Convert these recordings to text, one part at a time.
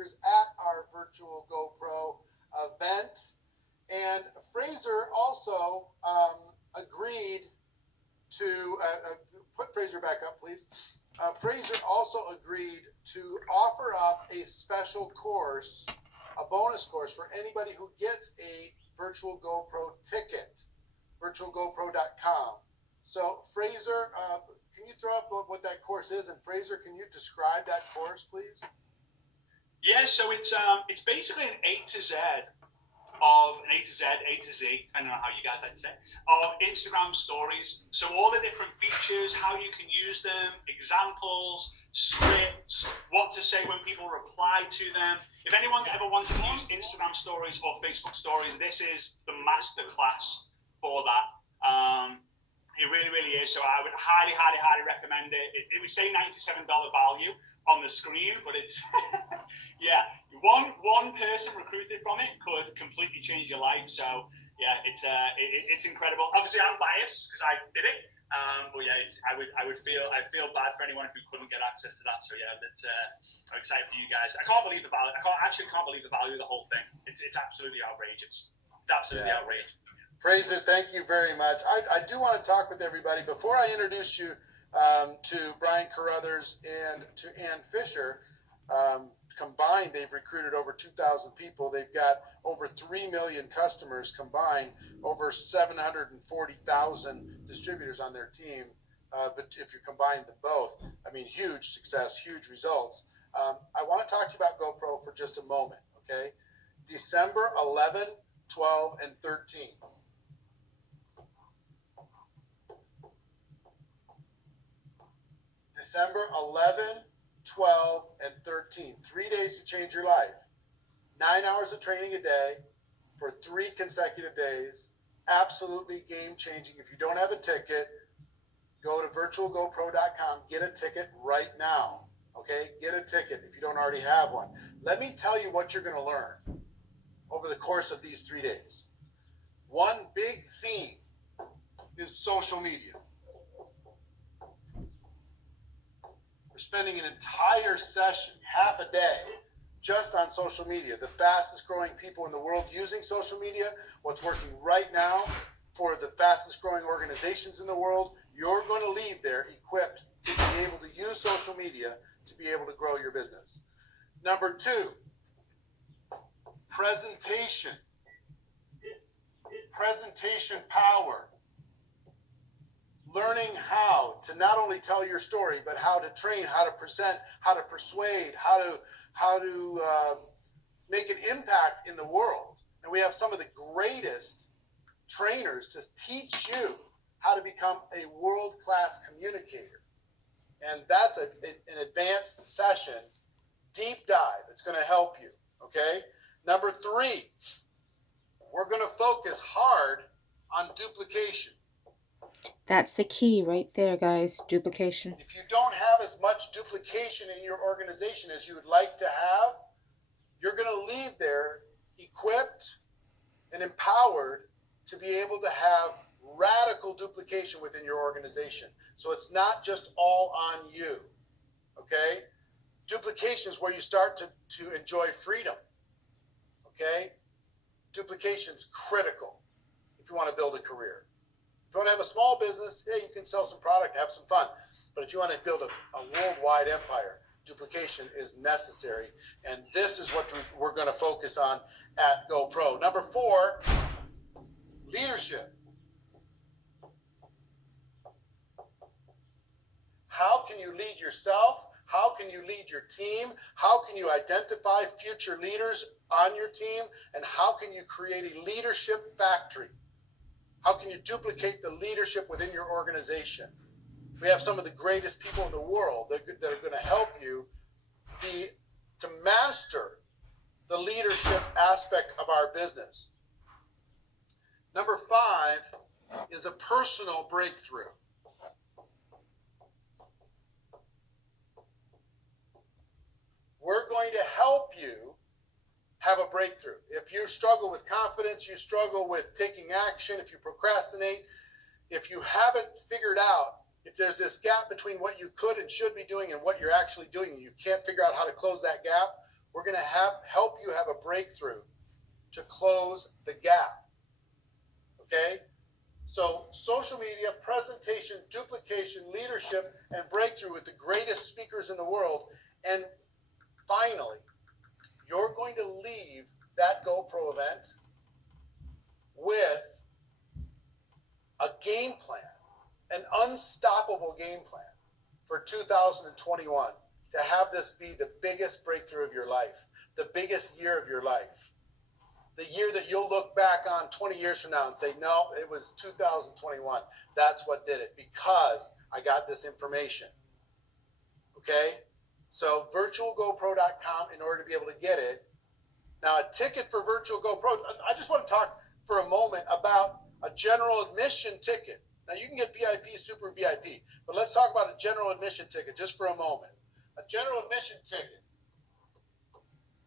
speakers at our virtual GoPro event. And Fraser also agreed to put Fraser back up, please. Fraser also agreed to offer up a special course, a bonus course for anybody who gets a virtual GoPro ticket, virtualgopro.com. So Fraser, can you throw up what that course is? And Fraser, can you describe that course, please? Yeah, so it's basically an A to Z of an A to Z, A to Z, I don't know how you guys like to say, of Instagram stories. So all the different features, how you can use them, examples, scripts, what to say when people reply to them. If anyone's ever wanted to use Instagram stories or Facebook stories, this is the master class for that. It really, really is. So I would highly, highly, highly recommend it. It would say $97 value on the screen, but it's yeah, one person recruited from it could completely change your life. So yeah, it's incredible. Obviously, I'm biased because I did it, but yeah, I feel bad for anyone who couldn't get access to that. So yeah, I'm excited for you guys. I can't believe the value. I can't believe the value of the whole thing. It's absolutely outrageous. It's absolutely outrageous. Fraser, thank you very much. I do want to talk with everybody before I introduce you to Brian Carruthers and to Ann Fisher. Combined, they've recruited over 2,000 people. They've got over 3 million customers combined, over 740,000 distributors on their team. But if you combine them both, I mean, huge success, huge results. I want to talk to you about GoPro for just a moment, okay? December 11, 12, and 13. December 11, 12, and 13. 3 days to change your life. 9 hours of training a day for 3 consecutive days. Absolutely game-changing. If you don't have a ticket, go to virtualgopro.com. Get a ticket right now. Okay? Get a ticket if you don't already have one. Let me tell you what you're going to learn over the course of these 3 days. One big theme is social media. Spending an entire session, half a day, just on social media. The fastest growing people in the world using social media, what's working right now for the fastest growing organizations in the world. You're going to leave there equipped to be able to use social media to be able to grow your business. Number 2, presentation. Presentation power. Learning how to not only tell your story, but how to train, how to present, how to persuade, how to make an impact in the world. And we have some of the greatest trainers to teach you how to become a world-class communicator. And that's an advanced session, deep dive. It's going to help you, okay? Number 3, we're going to focus hard on duplication. That's the key right there, guys. Duplication. If you don't have as much duplication in your organization as you would like to have, you're going to leave there equipped and empowered to be able to have radical duplication within your organization. So it's not just all on you, okay? Duplication is where you start to enjoy freedom, okay? Duplication is critical if you want to build a career. If you want to have a small business, yeah, you can sell some product, have some fun. But if you want to build a worldwide empire, duplication is necessary. And this is what we're going to focus on at GoPro. Number 4, leadership. How can you lead yourself? How can you lead your team? How can you identify future leaders on your team? And how can you create a leadership factory? How can you duplicate the leadership within your organization? We have some of the greatest people in the world that are going to help you to master the leadership aspect of our business. Number 5 is a personal breakthrough. We're going to help you have a breakthrough. If you struggle with confidence, you struggle with taking action, if you procrastinate, if you haven't figured out, if there's this gap between what you could and should be doing and what you're actually doing, and you can't figure out how to close that gap, We're going to help you have a breakthrough to close the gap. Okay? So social media, presentation, duplication, leadership, and breakthrough with the greatest speakers in the world. And finally, you're going to leave that GoPro event with a game plan, an unstoppable game plan for 2021 to have this be the biggest breakthrough of your life, the biggest year of your life, the year that you'll look back on 20 years from now and say, no, it was 2021. That's what did it, because I got this information. Okay? So virtualgopro.com in order to be able to get it. Now, a ticket for Virtual GoPro, I just want to talk for a moment about a general admission ticket. Now, you can get VIP, super VIP, but let's talk about a general admission ticket just for a moment. A general admission ticket,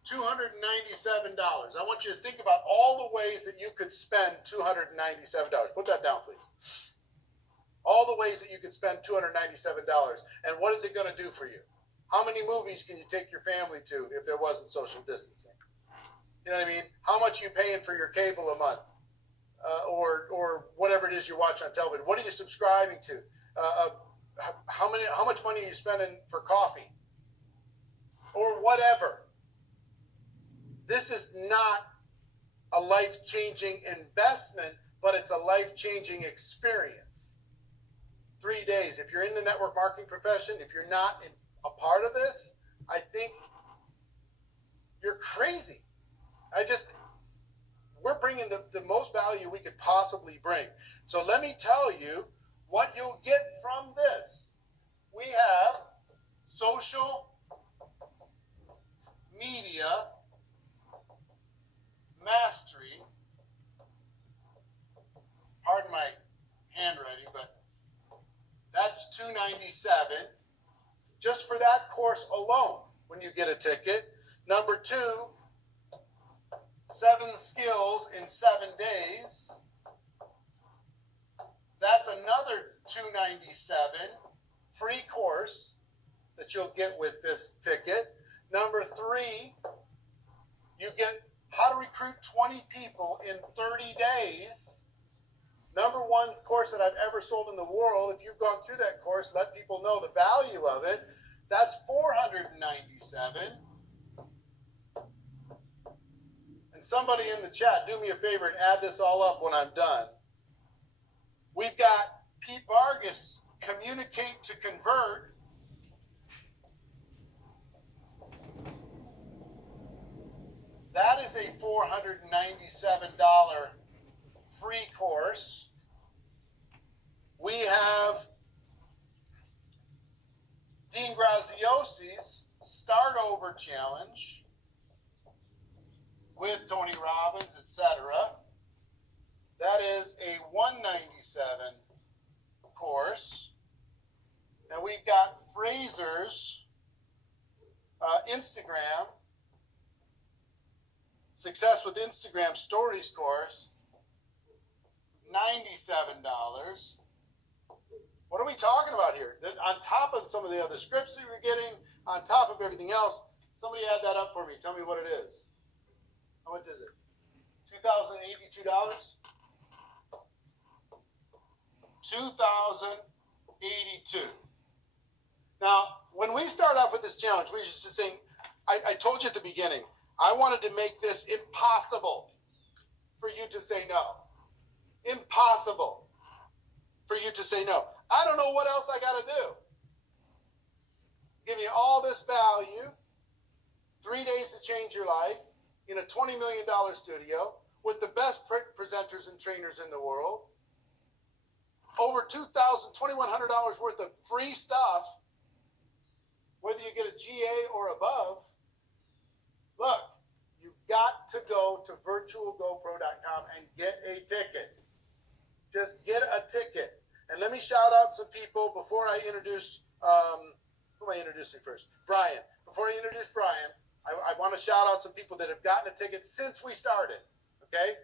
$297. I want you to think about all the ways that you could spend $297. Put that down, please. All the ways that you could spend $297. And what is it going to do for you? How many movies can you take your family to if there wasn't social distancing? You know what I mean? How much are you paying for your cable a month? Or whatever it is you watch on television. What are you subscribing to? How much money are you spending for coffee? Or whatever. This is not a life-changing investment, but it's a life-changing experience. 3 days. If you're in the network marketing profession, if you're not a part of this, I think you're crazy. We're bringing the most value we could possibly bring. So let me tell you what you'll get from this. We have social media mastery. Pardon my handwriting, but that's $297 just for that course alone when you get a ticket. Number 2, 7 skills in 7 days. That's another $297 free course that you'll get with this ticket. Number 3, you get how to recruit 20 people in 30 days. Number 1 course that I've ever sold in the world. If you've gone through that course, let people know the value of it. That's $497. And somebody in the chat, do me a favor and add this all up when I'm done. We've got Pete Vargas, Communicate to Convert. That is a $497 free course. We have Dean Graziosi's Start Over Challenge with Tony Robbins, etc. That is a $197 course. And we've got Fraser's Instagram, Success with Instagram Stories course, $97. What are we talking about here? On top of some of the other scripts that you're getting, on top of everything else, somebody add that up for me. Tell me what it is. How much is it? $2,082? $2,082. Now, when we start off with this challenge, we just saying, I told you at the beginning, I wanted to make this impossible for you to say no. Impossible for you to say no. I don't know what else I got to do. Give you all this value, 3 days to change your life, in a $20 million studio with the best presenters and trainers in the world. Over $2,100 worth of free stuff, whether you get a GA or above. Look, you've got to go to virtualgopro.com and get a ticket. Just get a ticket. And let me shout out some people before I introduce, who am I introducing first? Brian. Before I introduce Brian, I want to shout out some people that have gotten a ticket since we started, okay?